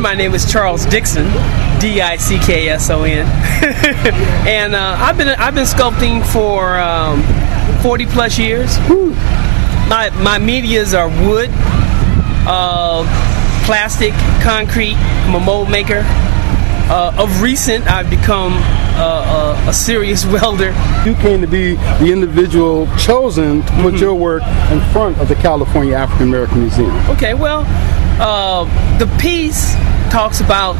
My name is Charles Dickson, D-I-C-K-S-O-N, and I've been sculpting for 40 plus years. My medias are wood, plastic, concrete. I'm a mold maker. Of recent, I've become a serious welder. You came to be the individual chosen to put your work in front of the California African American Museum. Okay, well, the piece talks about,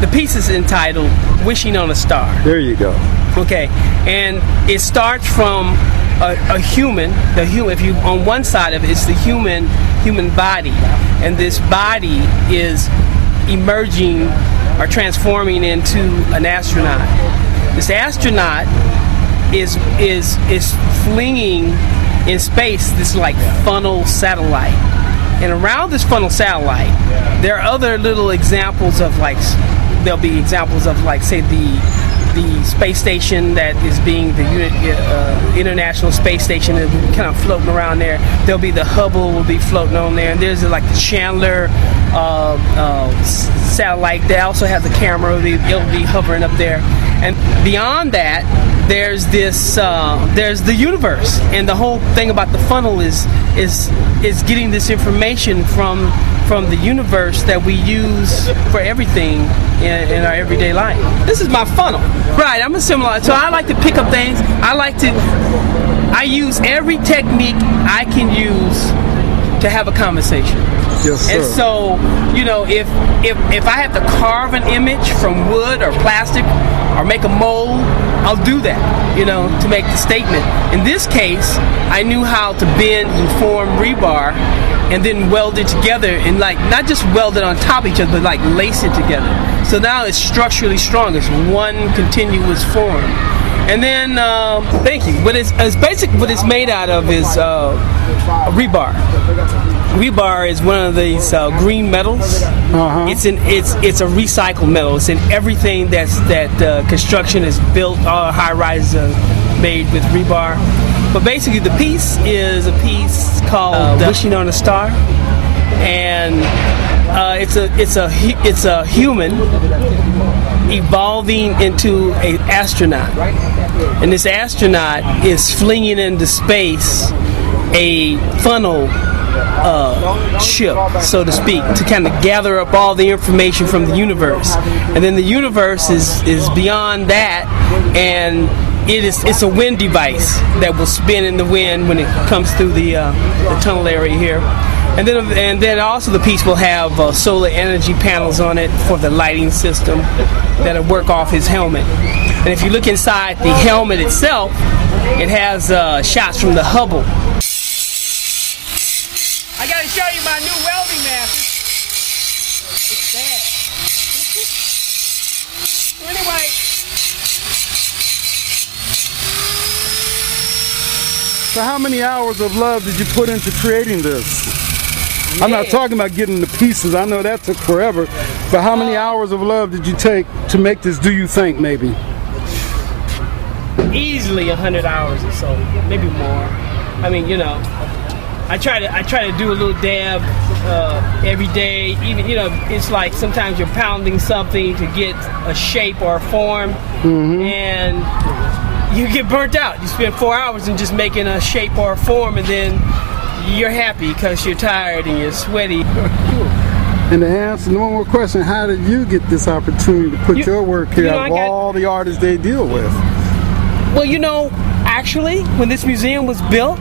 the piece is entitled Wishing on a Star. There you go. Okay, and it starts from a human, if you, on one side of it, it's the human body, and this body is emerging or transforming into an astronaut. This astronaut is flinging in space this like funnel satellite, and around this funnel satellite there are other little examples of there'll be examples of say the space station that is being the International Space Station that will be kind of floating around there. There'll be the Hubble will be floating on there, and there's like the Chandler satellite that also has a camera. It'll be hovering up there, and beyond that there's this there's the universe, and the whole thing about the funnel is getting this information from the universe that we use for everything in our everyday life. This is my funnel. Right, I'm a similar, so I like to pick up things. I use every technique I can use to have a conversation. Yes, sir. And so, you know, if I have to carve an image from wood or plastic or make a mold, I'll do that, you know, to make the statement. In this case, I knew how to bend and form rebar and then weld it together, and not just weld it on top of each other, but lace it together. So now it's structurally strong. It's one continuous form. And then, thank you. What it's made out of is rebar. Rebar is one of these green metals. It's a recycled metal. It's in everything that construction is built. All high-rise made with rebar. But basically, the piece is a piece called "Wishing on a Star," and it's a human evolving into an astronaut, and this astronaut is flinging into space a funnel ship, so to speak, to kind of gather up all the information from the universe, and then the universe is beyond that, and it's a wind device that will spin in the wind when it comes through the tunnel area here. And then also the piece will have solar energy panels on it for the lighting system that'll work off his helmet. And if you look inside the helmet itself, it has shots from the Hubble. I gotta show you my new welding mask. It's bad. So anyway. So how many hours of love did you put into creating this? I'm not talking about getting the pieces. I know that took forever. But how many hours of love did you take to make this, do you think, maybe? Easily 100 hours or so, maybe more. I mean, you know, I try to do a little dab every day. Even, you know, it's like sometimes you're pounding something to get a shape or a form, and you get burnt out. You spend 4 hours in just making a shape or a form, and then you're happy because you're tired and you're sweaty. And to answer one more question, how did you get this opportunity to put your work here out of all the artists they deal with? Well, you know, actually, when this museum was built,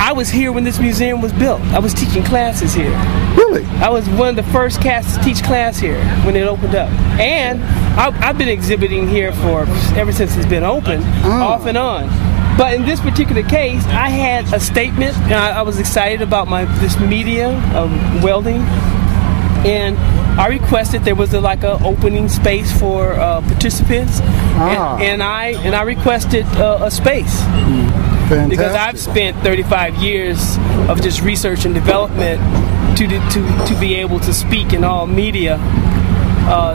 I was here when this museum was built. I was teaching classes here. Really? I was one of the first cats to teach class here when it opened up. And I've been exhibiting here ever since it's been open, off and on. But in this particular case, I had a statement. I was excited about this media of welding, and I requested there was like a opening space for participants, and I requested a space. Fantastic. Because I've spent 35 years of just research and development to be able to speak in all media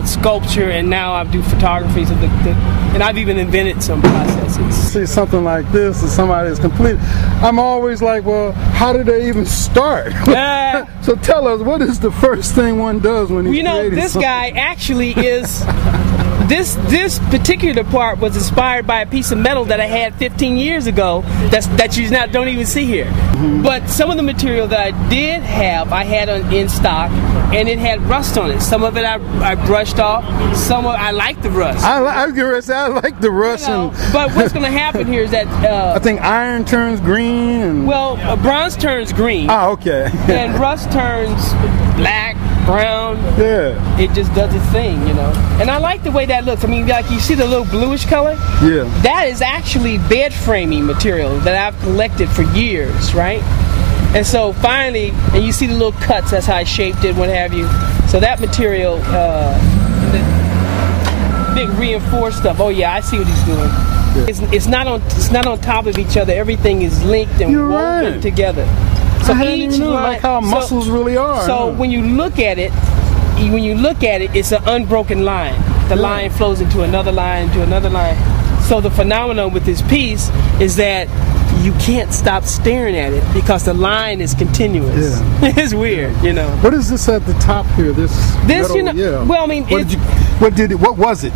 sculpture, and now I do photography. So and I've even invented some processes. See something like this, and somebody is complete. I'm always like, well, how did they even start? So tell us, what is the first thing one does when he's creating this something? guy actually is. This particular part was inspired by a piece of metal that I had 15 years ago that you don't even see here. Mm-hmm. But some of the material that I did have, I had in stock, and it had rust on it. Some of it I brushed off. Some of I like the rust. I like the rust. But what's going to happen here is that I think iron turns green. And bronze turns green. Ah, okay. And rust turns black, brown. Yeah. It just does its thing, And I like the way that looks. I mean, like you see the little bluish color? Yeah. That is actually bed framing material that I've collected for years, right? And so finally, and you see the little cuts, that's how I shaped it, what have you. So that material, the big reinforced stuff. Oh yeah, I see what he's doing. Yeah. It's not on top of each other. Everything is linked and woven together. So I hadn't even known like how muscles really are. So when you look at it, it's an unbroken line. The line flows into another line, to another line. So the phenomenon with this piece is that you can't stop staring at it because the line is continuous. Yeah. It's weird, What is this at the top here? This metal, well, I mean, what was it?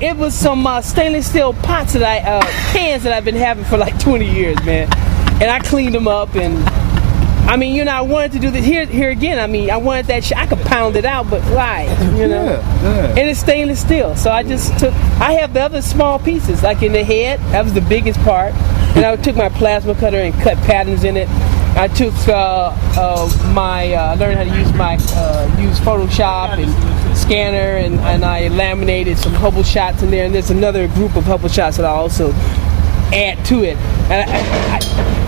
It was some stainless steel pots cans that I've been having for like 20 years, man. And I cleaned them up, and I mean, I wanted to do this here again. I mean, I wanted that I could pound it out, but why? Yeah. And it's stainless steel. So I have the other small pieces, like in the head. That was the biggest part. And I took my plasma cutter and cut patterns in it. I took I learned how to use Photoshop and scanner, and I laminated some Hubble shots in there. And there's another group of Hubble shots that I also add to it. And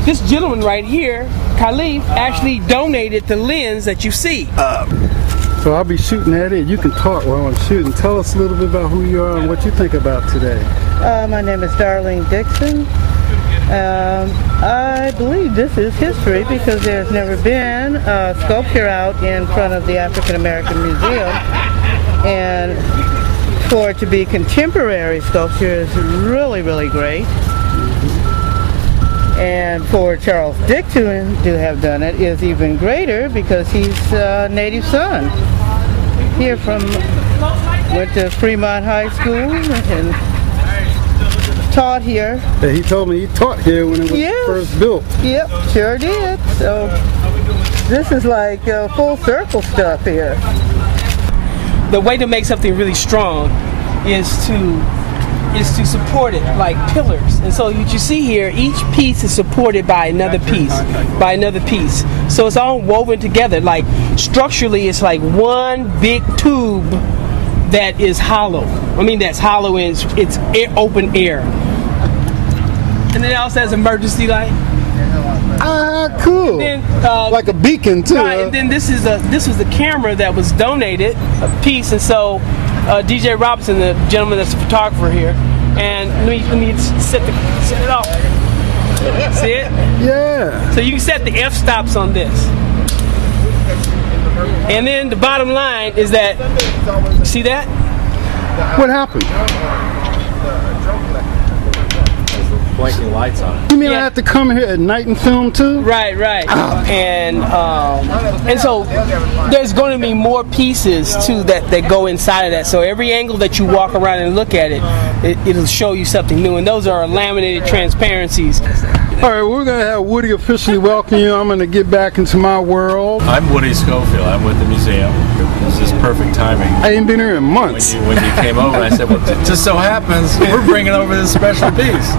this gentleman right here, Khalif, actually donated the lens that you see. So I'll be shooting at it. You can talk while I'm shooting. Tell us a little bit about who you are and what you think about today. My name is Darlene Dickson. I believe this is history because there's never been a sculpture out in front of the African American Museum. And for it to be contemporary sculpture is really, really great. And for Charles Dickson to have done it is even greater because he's a native son. Here went to Fremont High School and taught here. Yeah, he told me he taught here when it was first built. Yep, sure did. So this is like full circle stuff here. The way to make something really strong is to support it like pillars. And so what you see here, each piece is supported by another piece, So it's all woven together. Like structurally, it's like one big tube that is hollow. I mean, that's hollow and it's open air. And then it also has emergency light. Cool. Then, like a beacon too. Right. And then this was the camera that was donated, a piece, and so DJ Robinson, the gentleman that's a photographer here, and let me set it off. See it? Yeah. So you can set the f-stops on this. And then the bottom line is that, see that? What happened? Blinking lights on it. You mean I have to come here at night and film too? Right. Oh. And so there's going to be more pieces too that go inside of that. So every angle that you walk around and look at it'll show you something new. And those are laminated transparencies. All right, we're going to have Woody officially welcome you. I'm going to get back into my world. I'm Woody Schofield. I'm with the museum. This is perfect timing. I ain't been here in months. When you came over, I said, well, it just so happens we're bringing over this special piece.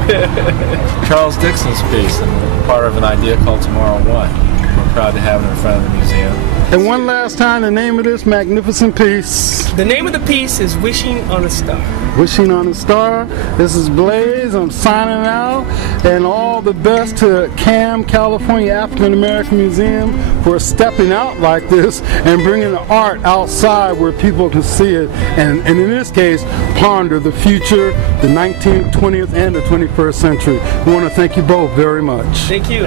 Charles Dickson's piece, and part of an idea called Tomorrow One. We're proud to have it in front of the museum. And one last time, the name of this magnificent piece. The name of the piece is Wishing on a Star. Wishing on a Star. This is Blaze. I'm signing out. And all the best to CAAM, California African American Museum, for stepping out like this and bringing the art outside where people can see it. And in this case, ponder the future, the 19th, 20th, and the 21st century. We want to thank you both very much. Thank you.